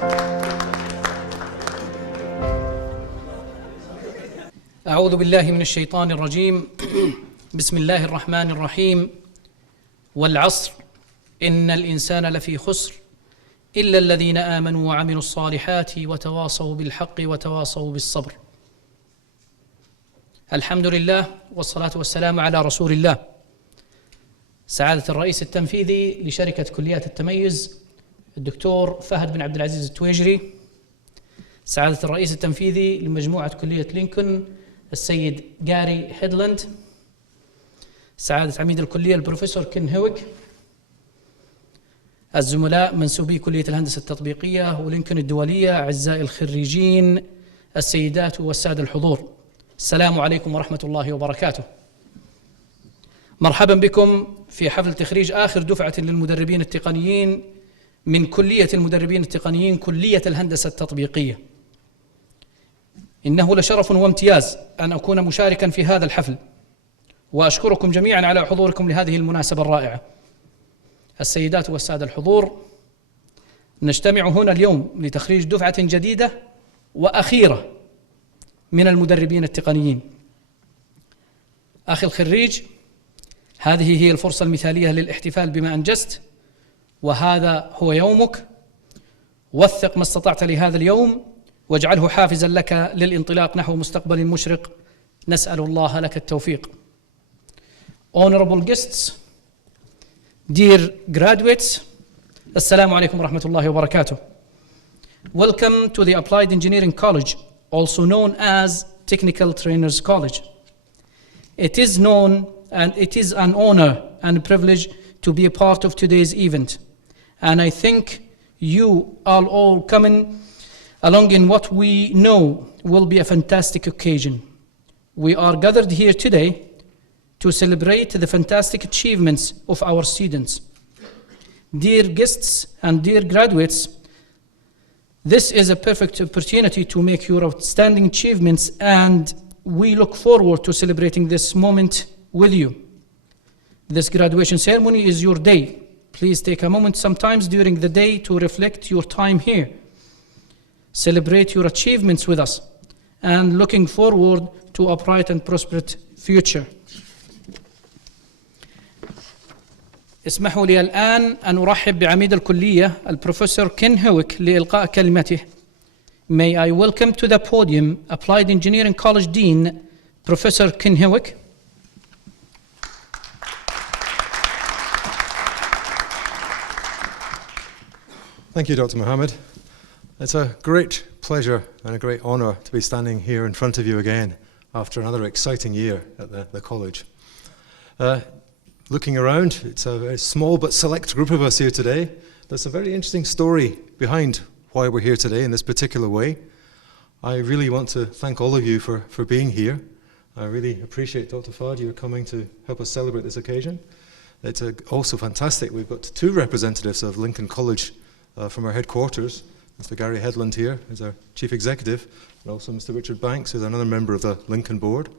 أعوذ بالله من الشيطان الرجيم. بسم الله الرحمن الرحيم. والعصر إن الإنسان لفي خسر إلا الذين آمنوا وعملوا الصالحات وتواصوا بالحق وتواصوا بالصبر. الحمد لله والصلاة والسلام على رسول الله. سعادة الرئيس التنفيذي لشركة كليات التميز الدكتور فهد بن عبد العزيز التويجري، سعادة الرئيس التنفيذي لمجموعة كلية لينكولن السيد جاري هيدلاند، سعادة عميد الكلية البروفيسور كين هويك، الزملاء منسوبي كلية الهندسة التطبيقية ولينكولن الدولية، أعزائي الخريجين، السيدات والسادة الحضور، السلام عليكم ورحمة الله وبركاته. مرحبا بكم في حفل تخريج آخر دفعة للمدربين التقنيين من كلية المدربين التقنيين كلية الهندسة التطبيقية. إنه لشرف وامتياز أن أكون مشاركا في هذا الحفل، وأشكركم جميعا على حضوركم لهذه المناسبة الرائعة. السيدات والسادة الحضور، نجتمع هنا اليوم لتخريج دفعة جديدة وأخيرة من المدربين التقنيين. أخي الخريج، هذه هي الفرصة المثالية للاحتفال بما أنجزت، وهذا هو يومك. وثق ما استطعت لهذا اليوم واجعله حافزا لك للانطلاق نحو مستقبل مشرق. نسأل الله لك التوفيق. Honorable guests, dear graduates, Assalamu alaikum wa rahmatullahi wa barakatuh. Welcome to the Applied Engineering College, also known as Technical Trainers College. It is known and it is an honor and privilege to be a part of today's event. And I think you are all coming along in what we know will be a fantastic occasion. We are gathered here today to celebrate the fantastic achievements of our students. Dear guests and dear graduates, this is a perfect opportunity to make your outstanding achievements, and we look forward to celebrating this moment with you. This graduation ceremony is your day. Please take a moment sometimes during the day to reflect your time here. Celebrate your achievements with us, and looking forward to a bright and prosperous future. اسمحوا لي الآن أن أرحب بعميد الكلية البروفيسور كين هويك لإلقاء كلمته. May I welcome to the podium Applied Engineering College Dean, Professor Ken Howick. Thank you, Dr. Mohammed. It's a great pleasure and a great honour to be standing here in front of you again after another exciting year at the college. Looking around, it's a very small but select group of us here today. There's a very interesting story behind why we're here today in this particular way. I really want to thank all of you for being here. I really appreciate, Dr. Fahd, you're coming to help us celebrate this occasion. It's also fantastic. We've got two representatives of Lincoln College from our headquarters. Mr. Gary Headland here is our Chief Executive, and also Mr. Richard Banks, who's another member of the Lincoln Board.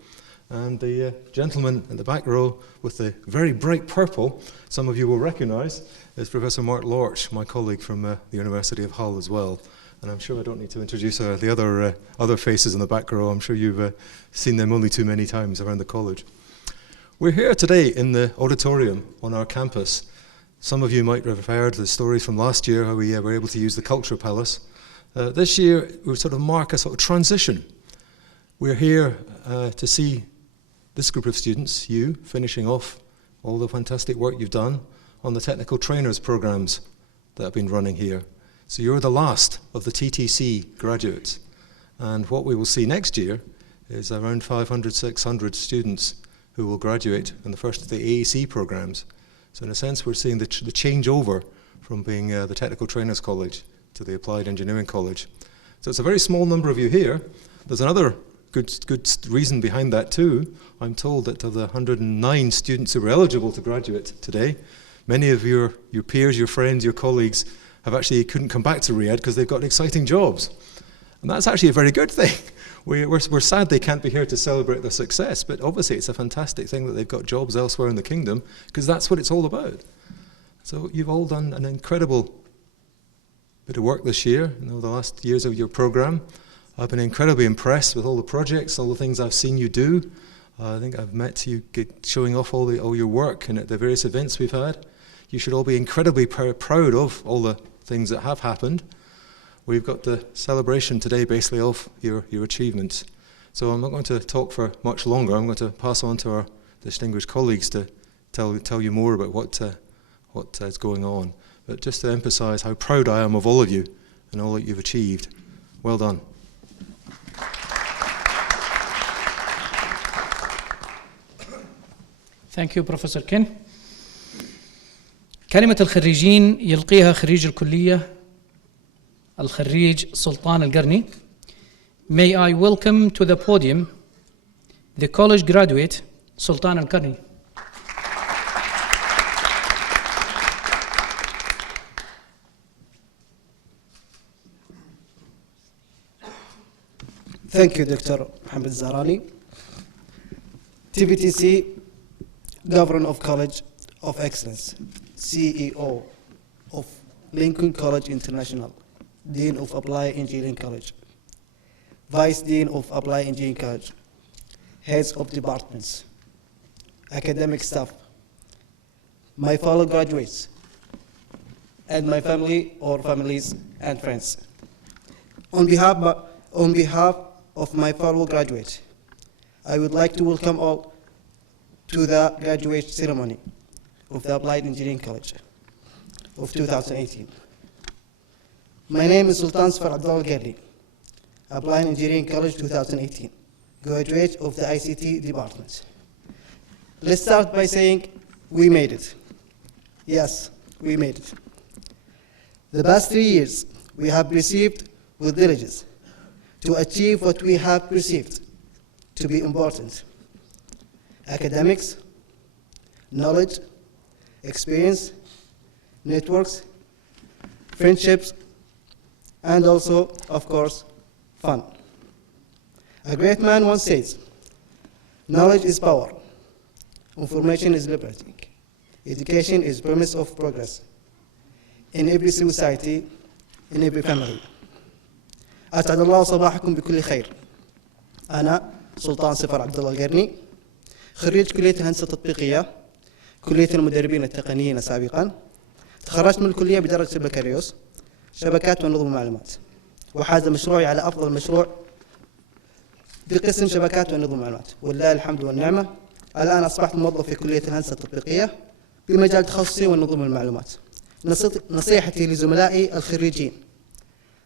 And the gentleman in the back row with the very bright purple, some of you will recognise, is Professor Mark Lorch, my colleague from the University of Hull as well. And I'm sure I don't need to introduce the other faces in the back row. I'm sure you've seen them only too many times around the college. We're here today in the auditorium on our campus. Some of you might have heard the stories from last year, how we were able to use the Culture Palace. This year, we sort of mark a sort of transition. We're here to see this group of students, you, finishing off all the fantastic work you've done on the technical trainers programs that have been running here. So you're the last of the TTC graduates. And what we will see next year is around 500, 600 students who will graduate in the first of the AEC programs. So in a sense, we're seeing the changeover from being the Technical Trainers College to the Applied Engineering College. So it's a very small number of you here. There's another good reason behind that too. I'm told that of the 109 students who were eligible to graduate today, many of your peers, your friends, your colleagues have actually couldn't come back to Riyadh because they've got exciting jobs. And that's actually a very good thing. We're sad they can't be here to celebrate their success, but obviously it's a fantastic thing that they've got jobs elsewhere in the kingdom, because that's what it's all about. So you've all done an incredible bit of work this year, the last years of your program. I've been incredibly impressed with all the projects, all the things I've seen you do. I think I've met you showing off all your work and at the various events we've had. You should all be incredibly proud of all the things that have happened. We've got the celebration today basically of your achievements. So I'm not going to talk for much longer. I'm going to pass on to our distinguished colleagues to tell you more about what is going on. But just to emphasize how proud I am of all of you and all that you've achieved. Well done. Thank you, Professor Ken. كلمة الخريجين يلقيها خريج الكلية الخريج سلطان القرني. May I welcome to the podium the college graduate Sultan Al-Qarni. Thank you, Dr. Mohammed Zarani. TVTC, Governor of College of Excellence, CEO of Lincoln College International, Dean of Applied Engineering College, Vice Dean of Applied Engineering College, Heads of Departments, academic staff, my fellow graduates, and my family or families and friends. On behalf of my fellow graduates, I would like to welcome all to the graduate ceremony of the Applied Engineering College of 2018. My name is Sultan Safar Abdullah Al-Garni, Applied Engineering College 2018, graduate of the ICT department. Let's start by saying we made it. Yes, we made it. The past 3 years, we have received with diligence to achieve what we have perceived to be important: academics, knowledge, experience, networks, friendships, and also, of course, fun. A great man once says, knowledge is power, information is liberty, education is promise of progress in every society, in every family. أسعد الله صباحكم بكل خير. أنا سلطان سفر عبد الله القرني، خريج كلية الهندسة التطبيقية، كلية المدربين التقنيين سابقا. تخرجت من الكلية بدرجة البكالوريوس شبكات ونظم المعلومات، وحاز مشروعي على أفضل مشروع في قسم شبكات ونظم المعلومات، ولله الحمد والنعمة. الآن أصبحت موظف في كلية الهندسة التطبيقية بمجال تخصصي ونظم المعلومات. نصيحتي لزملائي الخريجين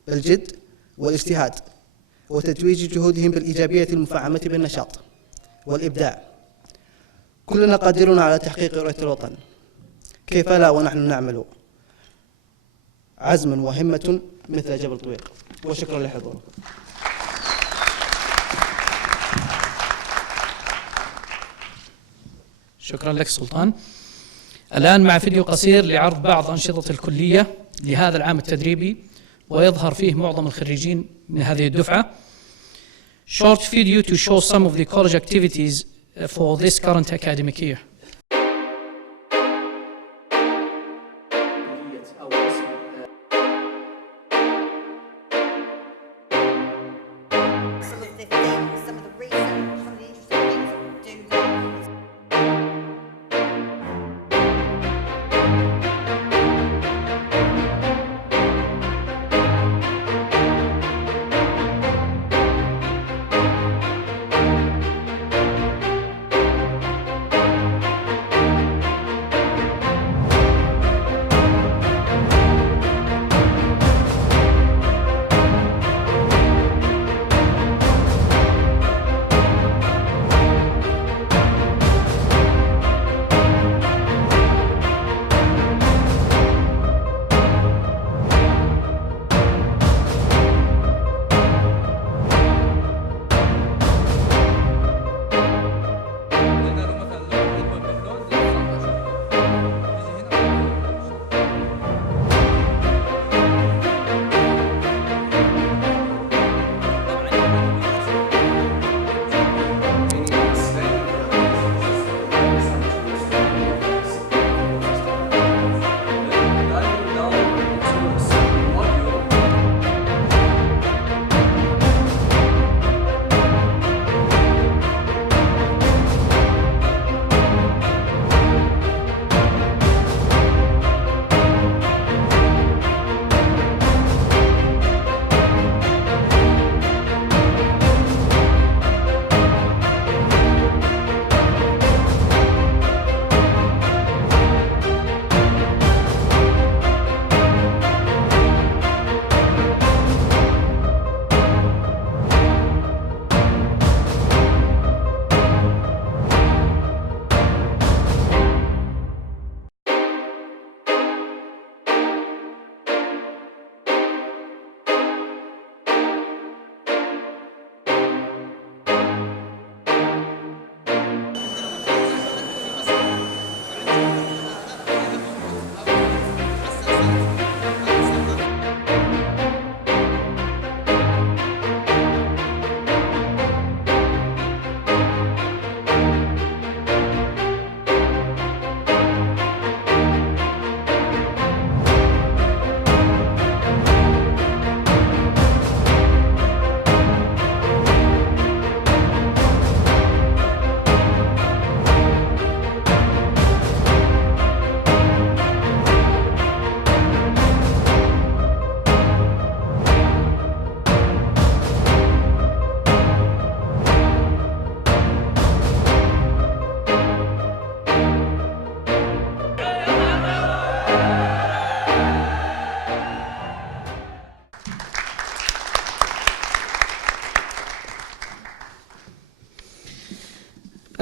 بالجد والاجتهاد وتتويج جهودهم بالإيجابية المفعمة بالنشاط والإبداع. كلنا قادرون على تحقيق رؤية الوطن، كيف لا ونحن نعمل عزما وهمة مثل جبل طويق. وشكرا لحضوركم. شكرا لك سلطان. الآن مع فيديو قصير لعرض بعض أنشطة الكلية لهذا العام التدريبي، ويظهر فيه معظم الخريجين من هذه الدفعة. Short video to show some of the college activities for this current academic year.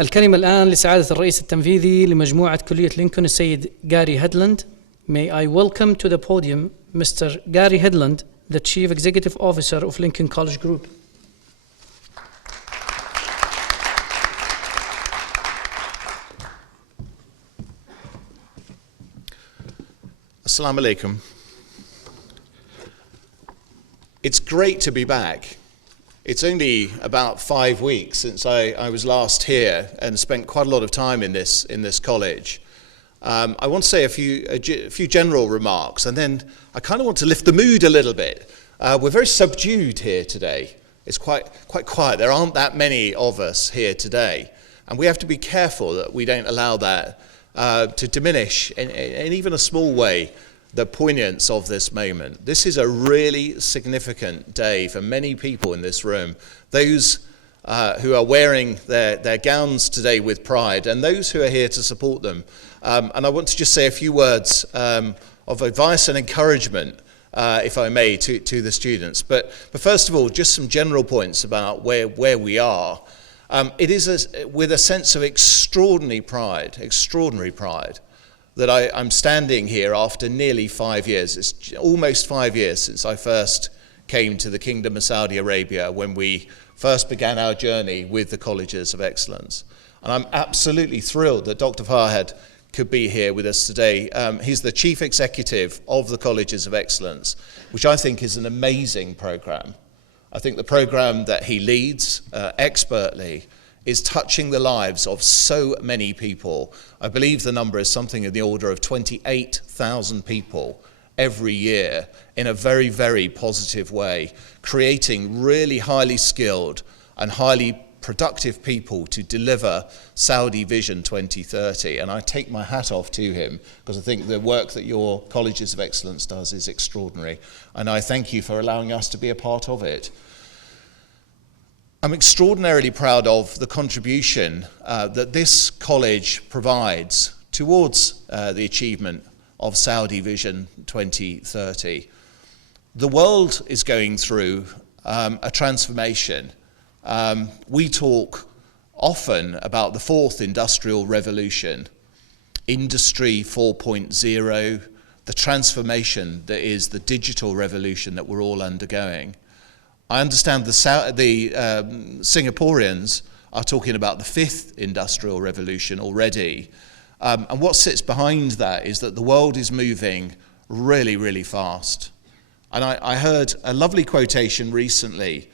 الكلمة الآن لسعادة الرئيس التنفيذي لمجموعة كلية لينكولن السيد جاري هيدلاند. May I welcome to the podium Mr. Gary Headland, the Chief Executive Officer of Lincoln College Group. Assalamu alaikum. It's great to be back. It's only about 5 weeks since I was last here and spent quite a lot of time in this college. I want to say a few general remarks, and then I kind of want to lift the mood a little bit. We're very subdued here today. It's quite quiet. There aren't that many of us here today, and we have to be careful that we don't allow that to diminish in even a small way the poignance of this moment. This is a really significant day for many people in this room. Those who are wearing their gowns today with pride, and those who are here to support them. And I want to just say a few words of advice and encouragement, if I may, to the students. But first of all, just some general points about where we are. It is with a sense of extraordinary pride, that I'm standing here after nearly 5 years. It's almost 5 years since I first came to the Kingdom of Saudi Arabia, when we first began our journey with the Colleges of Excellence. And I'm absolutely thrilled that Dr. Farhad could be here with us today. He's the Chief Executive of the Colleges of Excellence, which I think is an amazing program. I think the program that he leads expertly is touching the lives of so many people. I believe the number is something in the order of 28,000 people every year in a very, very positive way, creating really highly skilled and highly productive people to deliver Saudi Vision 2030. And I take my hat off to him, because I think the work that your Colleges of Excellence does is extraordinary. And I thank you for allowing us to be a part of it. I'm extraordinarily proud of the contribution that this college provides towards the achievement of Saudi Vision 2030. The world is going through a transformation. We talk often about the fourth industrial revolution, Industry 4.0, the transformation that is the digital revolution that we're all undergoing. I understand the Singaporeans are talking about the fifth industrial revolution already. And what sits behind that is that the world is moving really, really fast. And I heard a lovely quotation recently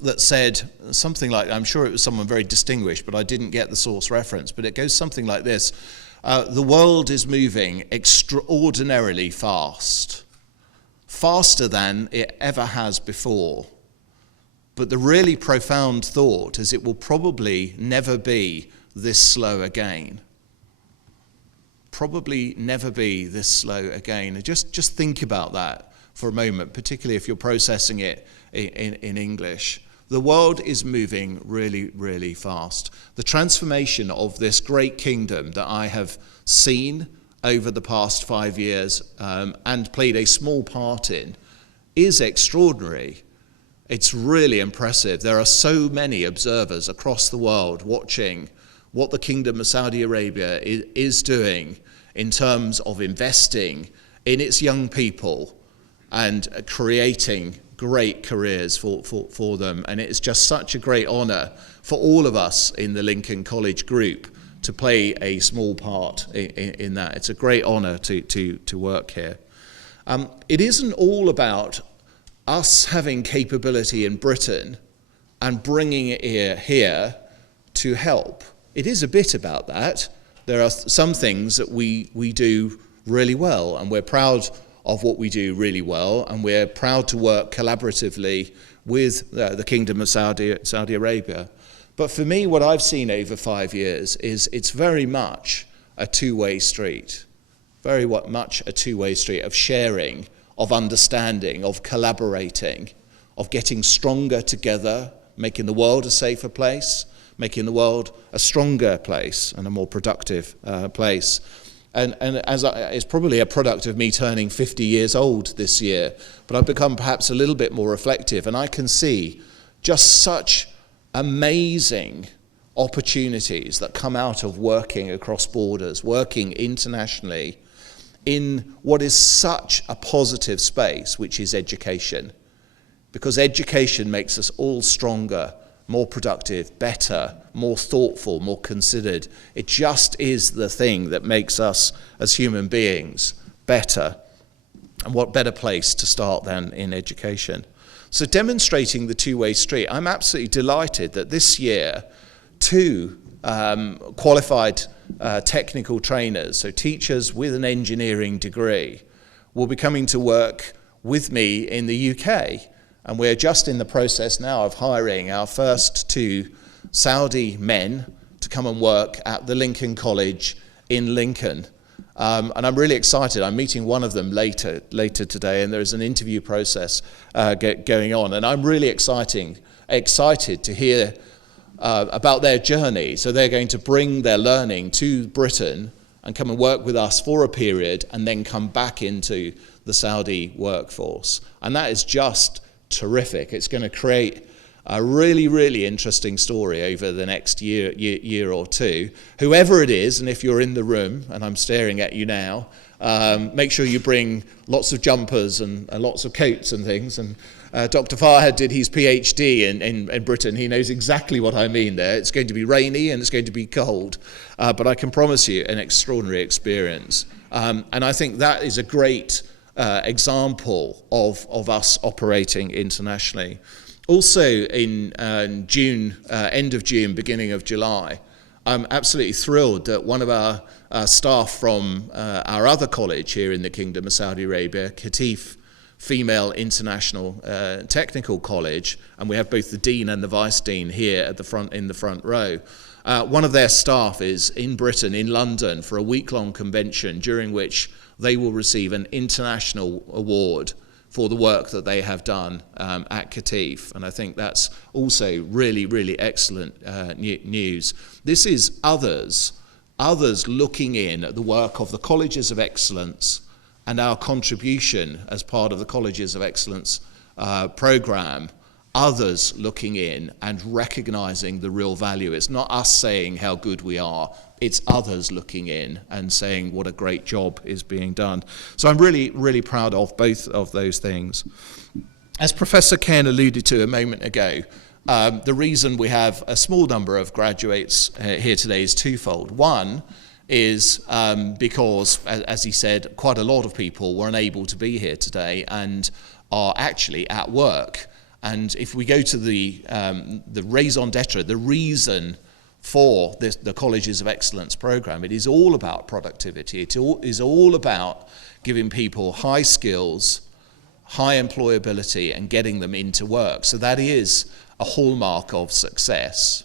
that said something like, I'm sure it was someone very distinguished, but I didn't get the source reference, but it goes something like this. The world is moving extraordinarily fast. Faster than it ever has before. But the really profound thought is it will probably never be this slow again. Probably never be this slow again. And just think about that for a moment, particularly if you're processing it in English. The world is moving really, really fast. The transformation of this great kingdom that I have seen over the past 5 years and played a small part in is extraordinary. It's really impressive. There are so many observers across the world watching what the Kingdom of Saudi Arabia is doing in terms of investing in its young people and creating great careers for them. And it's just such a great honor for all of us in the Lincoln College Group to play a small part in that. It's a great honor to work here. It isn't all about us having capability in Britain and bringing it here to help. It is a bit about that. There are some things that we do really well, and we're proud of what we do really well, and we're proud to work collaboratively with the Kingdom of Saudi Arabia. But for me, what I've seen over 5 years is it's very much a two-way street, very much a two-way street of sharing, of understanding, of collaborating, of getting stronger together, making the world a safer place, making the world a stronger place and a more productive place. And it's probably a product of me turning 50 years old this year, but I've become perhaps a little bit more reflective, and I can see just such amazing opportunities that come out of working across borders, working internationally in what is such a positive space, which is education. Because education makes us all stronger, more productive, better, more thoughtful, more considered. It just is the thing that makes us as human beings better. And what better place to start than in education? So demonstrating the two-way street, I'm absolutely delighted that this year 2 qualified technical trainers, so teachers with an engineering degree, will be coming to work with me in the UK. And we're just in the process now of hiring our first 2 Saudi men to come and work at the Lincoln College in Lincoln. And I'm really excited. I'm meeting one of them later today, and there's an interview process going on. And I'm really excited to hear about their journey. So they're going to bring their learning to Britain and come and work with us for a period and then come back into the Saudi workforce. And that is just terrific. It's going to create a really, really interesting story over the next year or two. Whoever it is, and if you're in the room, and I'm staring at you now, make sure you bring lots of jumpers and lots of coats and things. And Dr. Farhad did his PhD in Britain. He knows exactly what I mean there. It's going to be rainy and it's going to be cold, but I can promise you an extraordinary experience. And I think that is a great example of us operating internationally. Also in June, end of June, beginning of July, I'm absolutely thrilled that one of our staff from our other college here in the Kingdom of Saudi Arabia, Katif Female International Technical College, and we have both the Dean and the Vice Dean here at the front, in the front row. One of their staff is in Britain, in London, for a week-long convention during which they will receive an international award for the work that they have done at Katif. And I think that's also really, really excellent news. This is others looking in at the work of the Colleges of Excellence and our contribution as part of the Colleges of Excellence program, others looking in and recognizing the real value. It's not us saying how good we are, it's others looking in and saying what a great job is being done. So I'm really, really proud of both of those things. As Professor Ken alluded to a moment ago, the reason we have a small number of graduates here today is twofold. One is because, as he said, quite a lot of people were unable to be here today and are actually at work. And if we go to the raison d'etre, the reason for the Colleges of Excellence program, it is all about productivity. It is all about giving people high skills, high employability, and getting them into work. So that is a hallmark of success.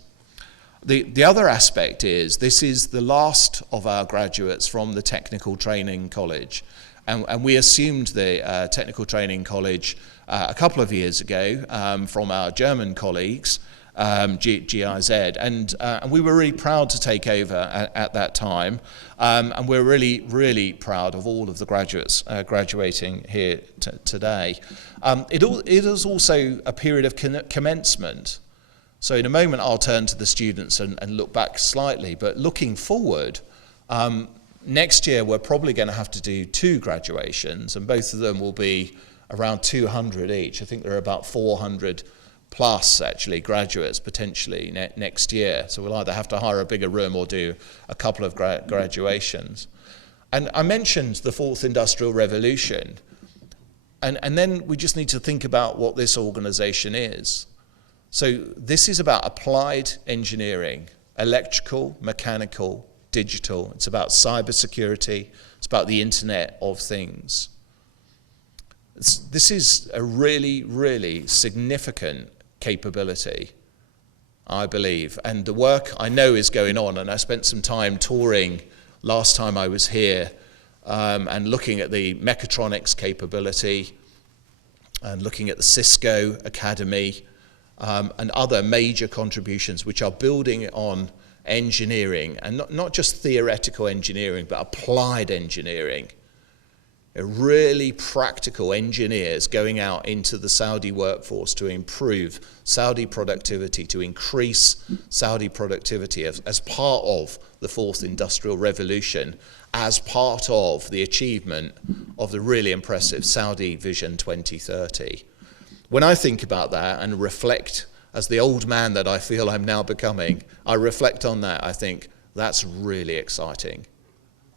The other aspect is this is the last of our graduates from the Technical Training College. And we assumed the Technical Training College a couple of years ago from our German colleagues, GIZ, and we were really proud to take over at that time, and we're really, really proud of all of the graduates graduating here today. It is also a period of commencement. So in a moment I'll turn to the students and look back slightly, but looking forward, next year we're probably going to have to do 2 graduations, and both of them will be around 200 each. I think there are about 400 plus actually graduates potentially next year. So we'll either have to hire a bigger room or do a couple of graduations. And I mentioned the 4th Industrial Revolution. And then we just need to think about what this organization is. So this is about applied engineering, electrical, mechanical, digital. It's about cybersecurity. It's about the Internet of Things. This is a really, really significant capability, I believe. And the work I know is going on, and I spent some time touring last time I was here and looking at the mechatronics capability and looking at the Cisco Academy and other major contributions which are building on engineering, and not just theoretical engineering, but applied engineering. really practical engineers going out into the Saudi workforce to improve Saudi productivity, to increase Saudi productivity as part of the fourth industrial revolution, as part of the achievement of the really impressive Saudi Vision 2030. When I think about that and reflect, as the old man that I feel I'm now becoming, I reflect on that, I think that's really exciting.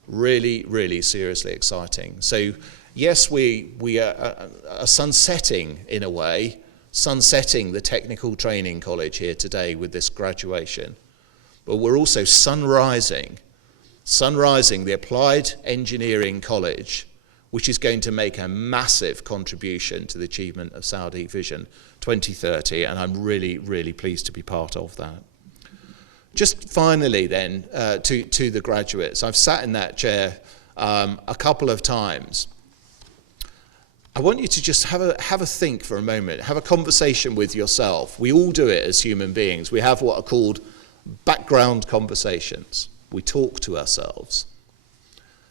Really, really seriously exciting. So yes, we are sunsetting, in a way, sunsetting the technical training college here today with this graduation. But we're also sunrising the applied engineering college, which is going to make a massive contribution to the achievement of Saudi Vision 2030, and I'm really, really pleased to be part of that. Just finally then, to the graduates, I've sat in that chair a couple of times. I want you to just have a think for a moment, have a conversation with yourself. We all do it as human beings. We have what are called background conversations. We talk to ourselves.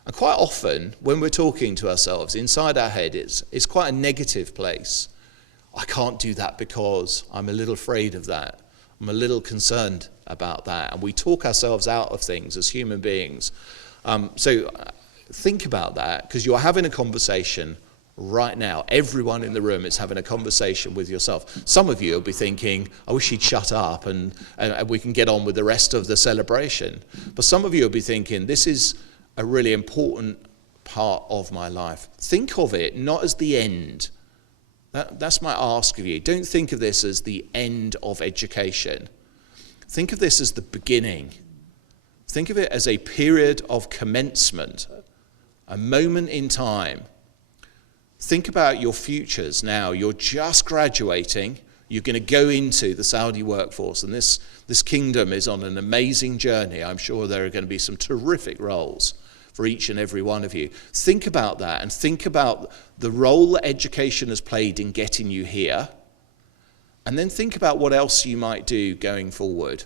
And quite often, when we're talking to ourselves, inside our head, it's quite a negative place. I can't do that because I'm a little afraid of that. I'm a little concerned about that. And we talk ourselves out of things as human beings. So think about that, because you're having a conversation right now. Everyone in the room is having a conversation with yourself. Some of you will be thinking, I wish he'd shut up and we can get on with the rest of the celebration. But some of you will be thinking, this is a really important part of my life. Think of it not as the end. That's my ask of you. Don't think of this as the end of education. Think of this as the beginning. Think of it as a period of commencement, a moment in time. Think about your futures now. You're just graduating. You're going to go into the Saudi workforce, and this kingdom is on an amazing journey. I'm sure there are going to be some terrific roles for each and every one of you. Think about that, and think about the role that education has played in getting you here, and then think about what else you might do going forward.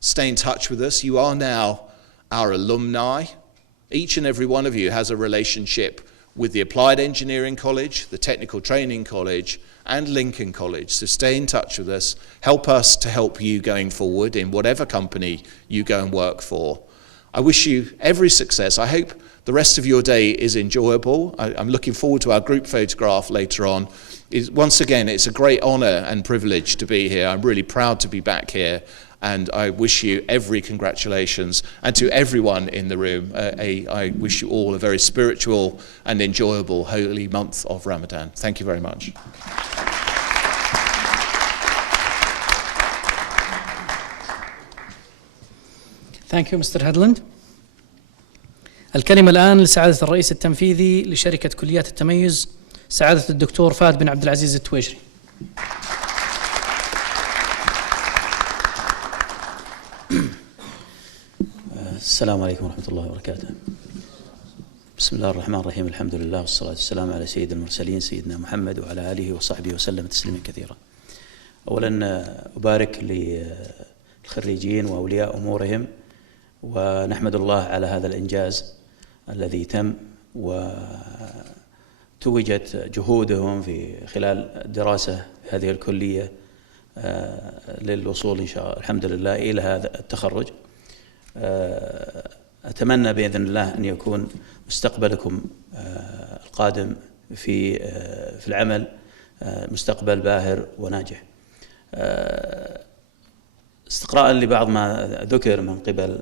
Stay in touch with us. You are now our alumni. Each and every one of you has a relationship with the Applied Engineering College, the Technical Training College, and Lincoln College. So stay in touch with us. Help us to help you going forward in whatever company you go and work for. I wish you every success. I hope the rest of your day is enjoyable. I'm looking forward to our group photograph later on. Once again, it's a great honour and privilege to be here. I'm really proud to be back here, and I wish you every congratulations. And to everyone in the room, I wish you all a very spiritual and enjoyable holy month of Ramadan. Thank you very much. Thank you, Mr. Hedlund. الكلمة الآن لسعادة الرئيس التنفيذي لشركة كليات التميز، سعادة الدكتور فهد بن عبد العزيز التويجري. السلام عليكم ورحمة الله وبركاته. بسم الله الرحمن الرحيم، الحمد لله والصلاة والسلام على سيد المرسلين سيدنا محمد وعلى آله وصحبه وسلم تسليما كثيرا. أولا أبارك للخريجين وأولياء أمورهم، ونحمد الله على هذا الإنجاز الذي تم وتوجت جهودهم في خلال الدراسة في هذه الكلية للوصول إن شاء الله الحمد لله إلى هذا التخرج. أتمنى بإذن الله أن يكون مستقبلكم القادم في العمل مستقبل باهر وناجح. استقراء لبعض ما ذكر من قبل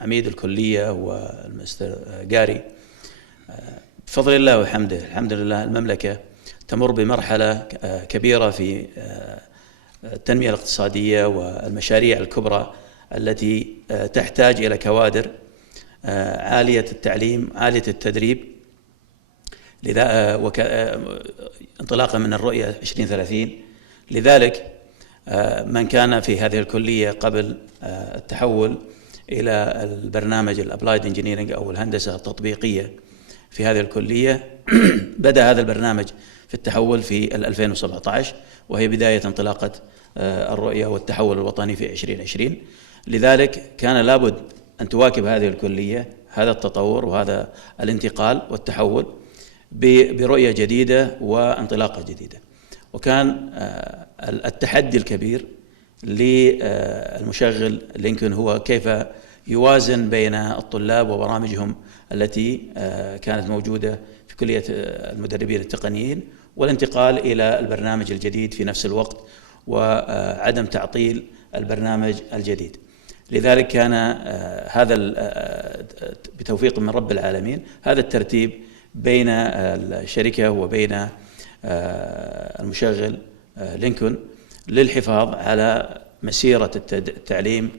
عميد الكلية والمستر قاري، بفضل الله وحمده الحمد لله المملكة تمر بمرحلة كبيرة في التنمية الاقتصادية والمشاريع الكبرى التي تحتاج إلى كوادر عالية التعليم عالية التدريب. لذا انطلاقا من الرؤية 2030، لذلك من كان في هذه الكلية قبل التحول إلى البرنامج الابلايد انجينيرنج أو الهندسة التطبيقية في هذه الكلية بدأ هذا البرنامج في التحول في 2017، وهي بداية انطلاقة الرؤية والتحول الوطني في 2020. لذلك كان لابد أن تواكب هذه الكلية هذا التطور وهذا الانتقال والتحول برؤية جديدة وانطلاقة جديدة. وكان التحدي الكبير للمشغل لينكولن هو كيف يوازن بين الطلاب وبرامجهم التي كانت موجودة في كلية المدربين التقنيين والانتقال إلى البرنامج الجديد في نفس الوقت وعدم تعطيل البرنامج الجديد. لذلك كان هذا بتوفيق من رب العالمين هذا الترتيب بين الشركة وبين المشغل لينكولن للحفاظ على مسيرة التعليم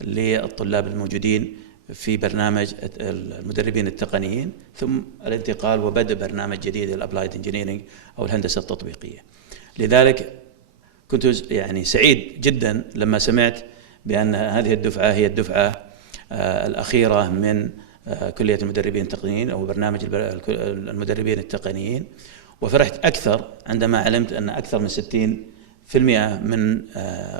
للطلاب الموجودين في برنامج المدربين التقنيين، ثم الانتقال وبدء برنامج جديد الابلايد انجينيرنج او الهندسة التطبيقية. لذلك كنت يعني سعيد جدا لما سمعت بأن هذه الدفعة هي الدفعة الأخيرة من كلية المدربين التقنيين أو برنامج المدربين التقنيين، وفرحت أكثر عندما علمت أن أكثر من 60% من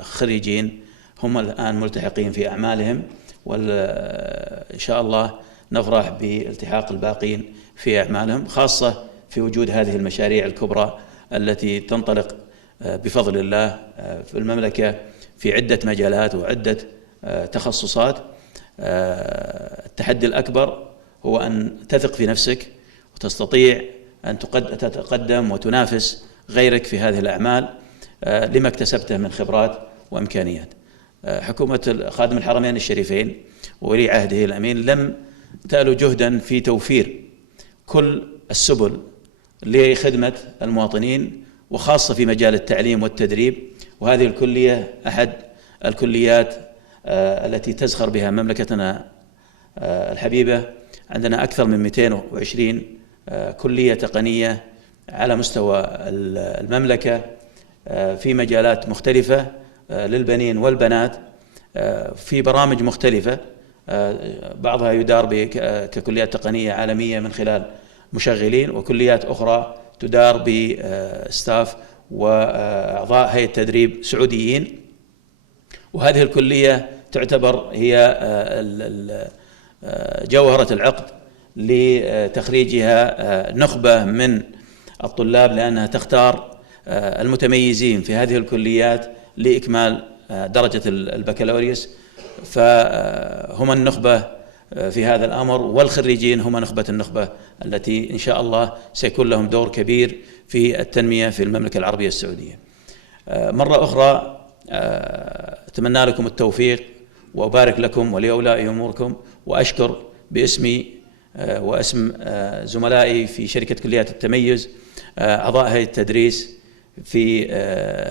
خريجين هم الآن ملتحقين في أعمالهم، وإن شاء الله نفرح بالتحاق الباقين في أعمالهم، خاصة في وجود هذه المشاريع الكبرى التي تنطلق بفضل الله في المملكة في عدة مجالات وعدة تخصصات. التحدي الأكبر هو أن تثق في نفسك وتستطيع أن تتقدم وتنافس غيرك في هذه الأعمال لما اكتسبته من خبرات وإمكانيات. حكومة خادم الحرمين الشريفين وولي عهده الأمين لم تألو جهدا في توفير كل السبل لخدمة المواطنين، وخاصة في مجال التعليم والتدريب. وهذه الكلية أحد الكليات التي تزخر بها مملكتنا الحبيبة. عندنا أكثر من 220 كلية تقنية على مستوى المملكة في مجالات مختلفة للبنين والبنات، في برامج مختلفة، بعضها يدار ككليات تقنية عالمية من خلال مشغلين، وكليات أخرى تدار بستاف وأعضاء هيئة تدريب سعوديين. وهذه الكلية تعتبر هي جوهرة العقد لتخريجها نخبة من الطلاب، لأنها تختار المتميزين في هذه الكليات لإكمال درجة البكالوريوس، فهم النخبة في هذا الأمر، والخريجين هم نخبة النخبة التي إن شاء الله سيكون لهم دور كبير في التنمية في المملكة العربية السعودية. مرة أخرى أتمنى لكم التوفيق وأبارك لكم ولأولياء أموركم، وأشكر باسمي واسم زملائي في شركة كليات التميز أعضاء هيئة التدريس في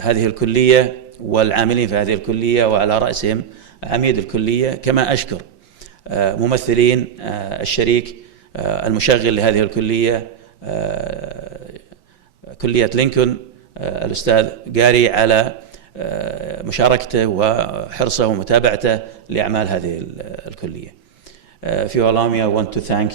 هذه الكلية والعاملين في هذه الكلية، وعلى رأسهم عميد الكلية، كما أشكر ممثلين الشريك المشغل لهذه الكلية كلية لينكولن الأستاذ قاري على مشاركته وحرصه ومتابعته لأعمال هذه الكلية. If you allow me, I want to thank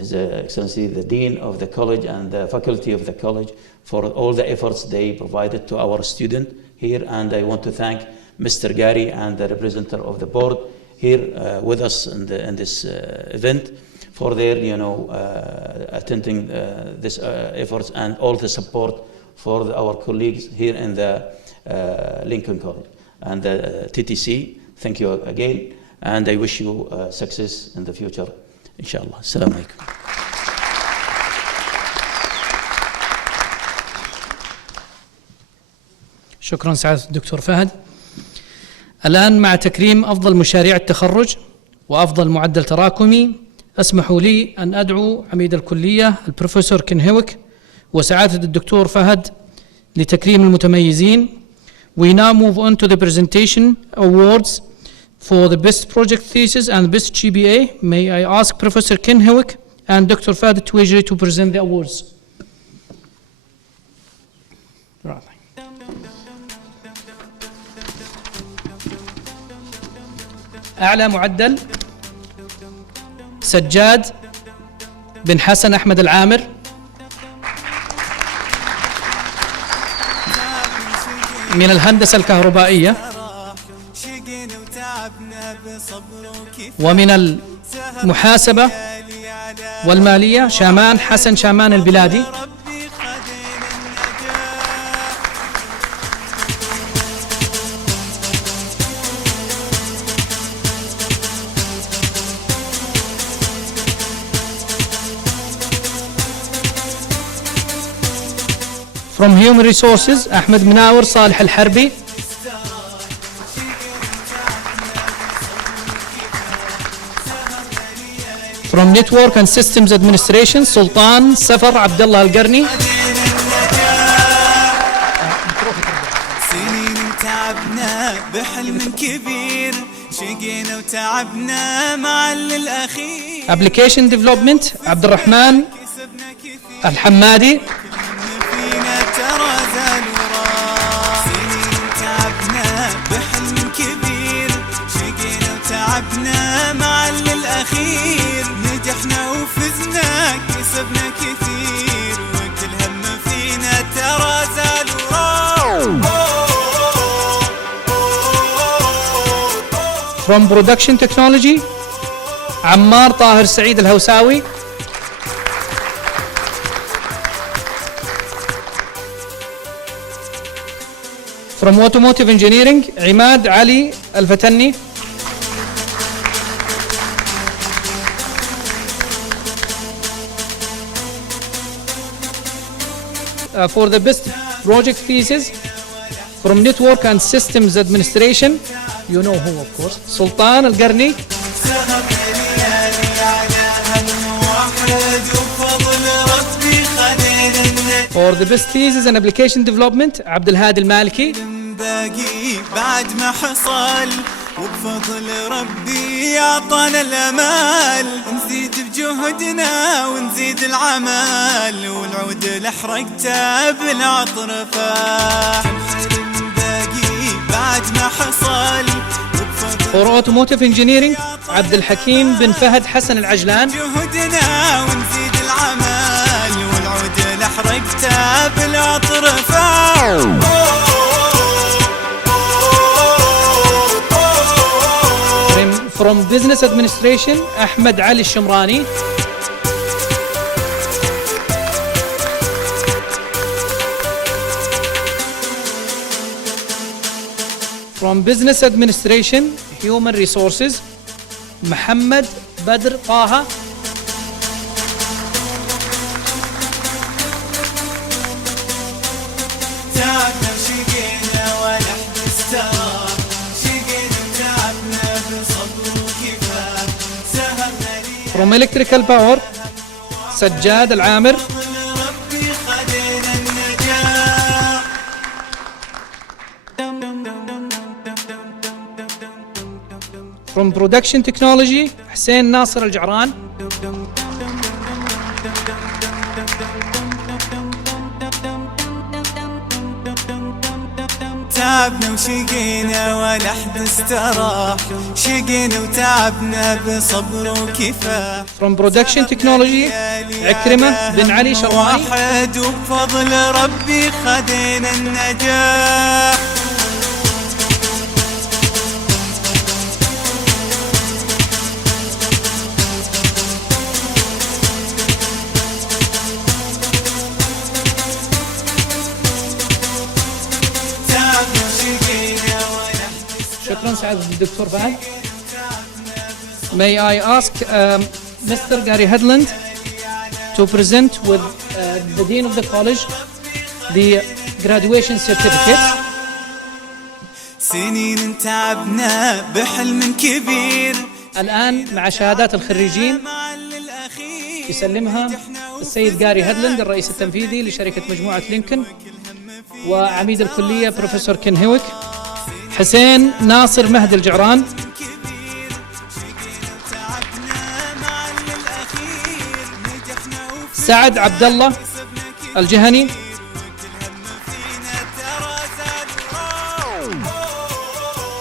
His Excellency the Dean of the College and the faculty of the College for all the efforts they provided to our student here, and I want to thank Mr. Gary and the representative of the board here with us in this event for their, attending this efforts and all the support for our colleagues here in the Lincoln College and the TTC. Thank you again, and I wish you success in the future, inshallah. Assalamu alaikum. شكرا سعادة الدكتور فهد. الآن مع تكريم أفضل مشاريع التخرج وأفضل معدل تراكمي، اسمحوا لي أن أدعو عميد الكلية البروفيسور كنهوك وسعادة الدكتور فهد لتكريم المتميزين. We now move on to the presentation awards for the best project thesis and best GPA. May I ask Professor Kinhowick and Dr. Fahd Tuwajri to present the awards. أعلى معدل سجاد بن حسن أحمد العامر. من الهندسة الكهربائية. ومن محاسبة والمالية شامان حسن شامان البلادي. From Human Resources أحمد مناور صالح الحربي. From Network and Systems Administration سلطان سفر عبد الله القرني. سنين تعبنا بحلم كبير شقينا وتعبنا مع الأخير. Application Development عبد الرحمن الحمادي. فينا ترى زال وراه. سنين تعبنا بحلم كبير شقينا وتعبنا مع الأخير. نجحنا وفزنا كسبنا كثير وكل هم فينا ترى زال وراه. From Production Technology عمار طاهر سعيد الهوساوي. From Automotive Engineering عماد علي الفتني. For the best project thesis from Network and Systems Administration, you know who of course, سلطان القرني. For the best thesis and application development عبد الهادي المالكي. باقي بعد ما حصل وبفضل ربي عطانا الامال. نزيد بجهدنا ونزيد العمل والعود لحرقته بالعطر فاح. باقي بعد ما حصل For Automotive Engineering عبد الحكيم بن فهد حسن العجلان. جهدنا ونزيد العمل والعود لحرقته بالعطر فاح. From Business Administration أحمد علي الشمراني. From Business Administration Human Resources محمد بدر طه. تعبنا وشقينا ونحن استراح. شقينا وتعبنا بصبر وكفاح. سهرنا لي From Electrical Power سجاد العامر. ربي خلينا النجاح. From Production Technology حسين ناصر الجعران. تعبنا وشقينا ولا حد استراح. شقينا وتعبنا بصبر وكفاح. From Production Technology عكرمة بن علي شرواني. واحد وبفضل ربي خدينا النجاح. شكرا سعادة الدكتور بعد. May I ask Mr. Gary Hedlund to present with the Dean of the College the graduation certificate. سنين تعبنا بحلم كبير. الآن مع شهادات الخريجين يسلمها السيد جاري هيدلاند الرئيس التنفيذي لشركة مجموعة لينكن وعميد الكلية بروفيسور كين هيويك. حسين ناصر مهدي الجعران. سعد عبد الله الجهني.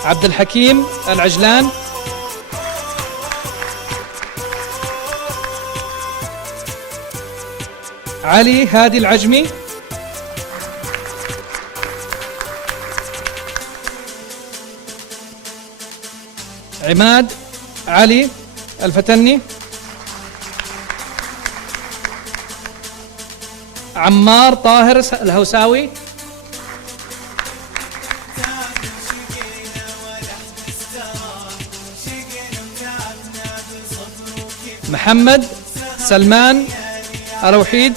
عبد الحكيم العجلان. علي هادي العجمي. عماد علي الفتني. عمار طاهر الهوساوي. محمد سلمان الوحيد.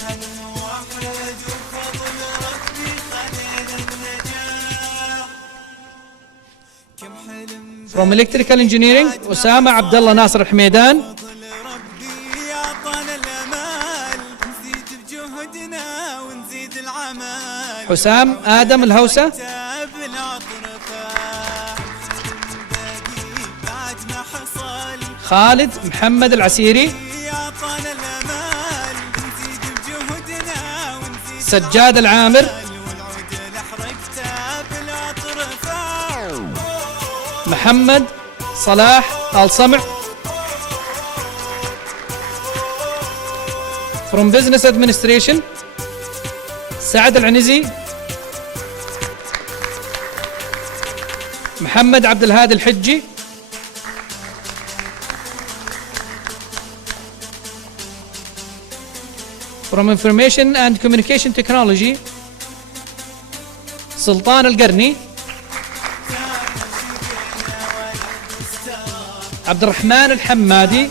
From Electrical Engineering أسامة عبد الله ناصر الحميدان. حسام آدم الهوسة. خالد محمد العسيري. سجاد العامر. محمد صلاح الصمع. From Business Administration سعد العنزي. محمد عبد الهادي الحجي. From Information and Communication Technology سلطان القرني. عبد الرحمن الحمادي.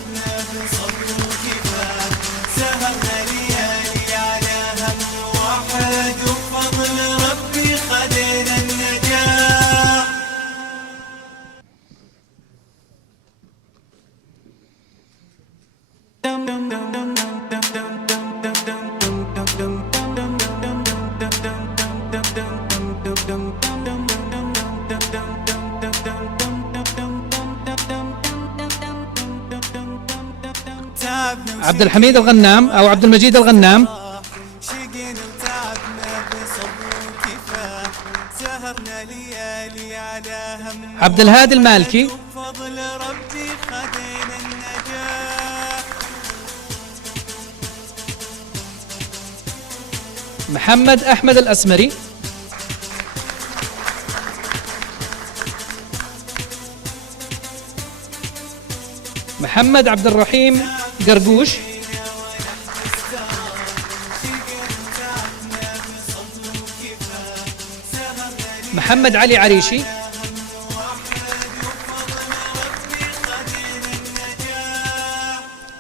عبد الحميد الغنام أو عبد المجيد الغنام. عبد الهادي المالكي. محمد أحمد الأسمري. محمد عبد الرحيم قرقوش. محمد علي عريشي.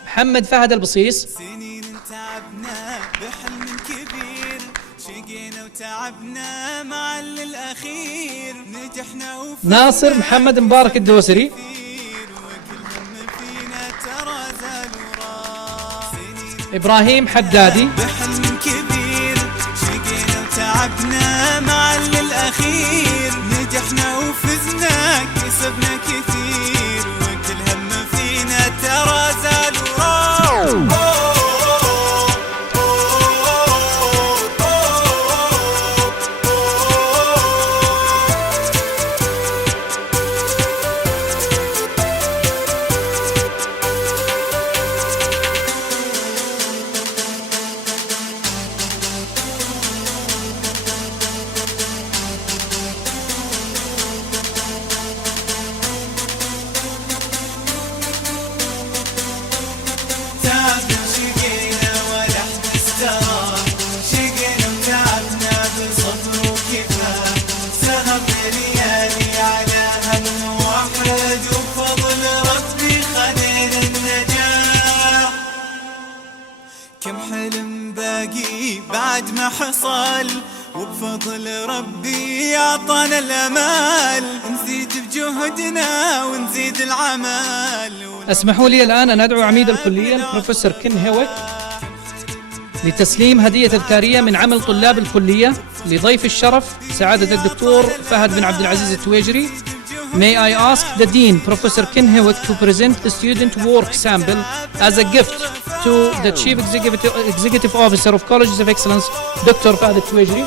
محمد فهد البصيص. سنين تعبنا بحلم كبير شقينا وتعبنا مع الأخير نجحنا ناصر محمد مبارك الدوسري. إبراهيم حدادي. بحلم كبير شقينا وتعبنا مع الأخير نجحنا وفزنا كسبنا كثير وكل هم فينا ترى زال بعد ما حصل وبفضل ربي أعطانا الأمال نزيد بجهدنا ونزيد العمل. اسمحوا لي الآن أن أدعو عميد الكلية البروفيسور كين هيويت لتسليم هدية تذكارية من عمل طلاب الكلية لضيف الشرف سعادة الدكتور فهد بن عبد العزيز التويجري. May I ask the Dean, Professor Ken Hewitt, to present the student work sample as a gift to the Chief Executive Officer of Colleges of Excellence, Dr. Fahd al-Tuwajri.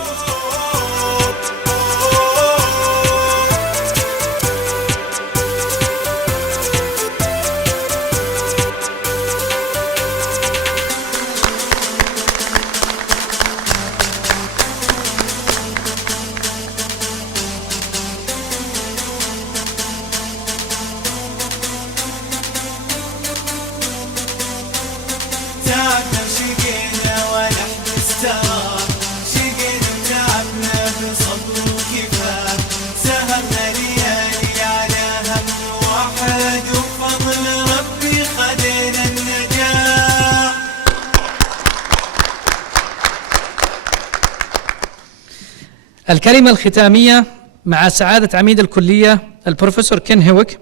الكلمة الختامية مع سعادة عميد الكلية البروفيسور كين هيويك.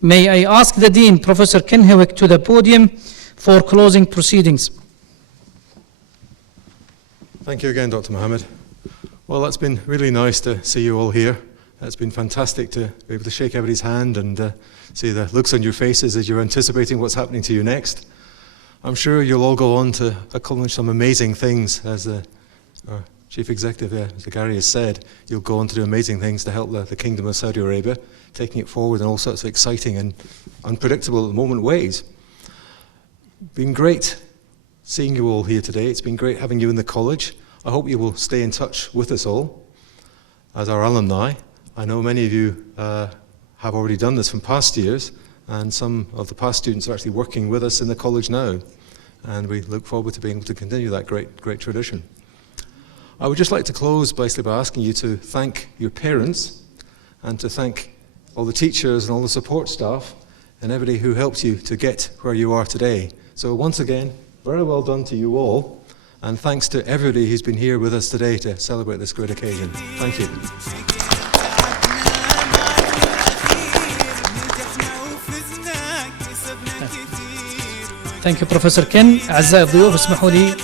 May I ask the Dean, Professor Ken Hewick, to the podium for closing proceedings. Thank you again, Dr. Mohammed. Well, it's been really nice to see you all here. It's been fantastic to be able to shake everybody's hand and see the looks on your faces as you're anticipating what's happening to you next. I'm sure you'll all go on to accomplish some amazing things, as our Chief Executive, Zagari, has said. You'll go on to do amazing things to help the Kingdom of Saudi Arabia, taking it forward in all sorts of exciting and unpredictable at the moment ways. Been great seeing you all here today. It's been great having you in the college. I hope you will stay in touch with us all as our alumni. I know many of you have already done this from past years, and some of the past students are actually working with us in the college now, and we look forward to being able to continue that great tradition. I would just like to close basically by asking you to thank your parents and to thank all the teachers and all the support staff and everybody who helped you to get where you are today. So once again, very well done to you all, and thanks to everybody who's been here with us today to celebrate this great occasion. Thank you. Thank you, Professor Ken. أعزائي الضيوف، اسمحوا لي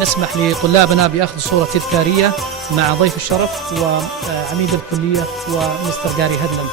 نسمح لطلابنا بأخذ صورة تذكارية مع ضيف الشرف وعميد الكلية ومستر جاري هدلم.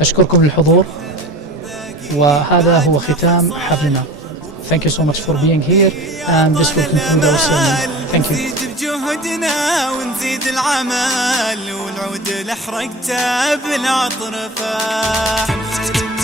أشكركم للحضور، وهذا هو ختام حفلنا. Thank you so much for being here, and this will conclude our ceremony. Thank you. نزيد بجهدنا ونزيد العمل، والعود لحرقته بالعطر فاح.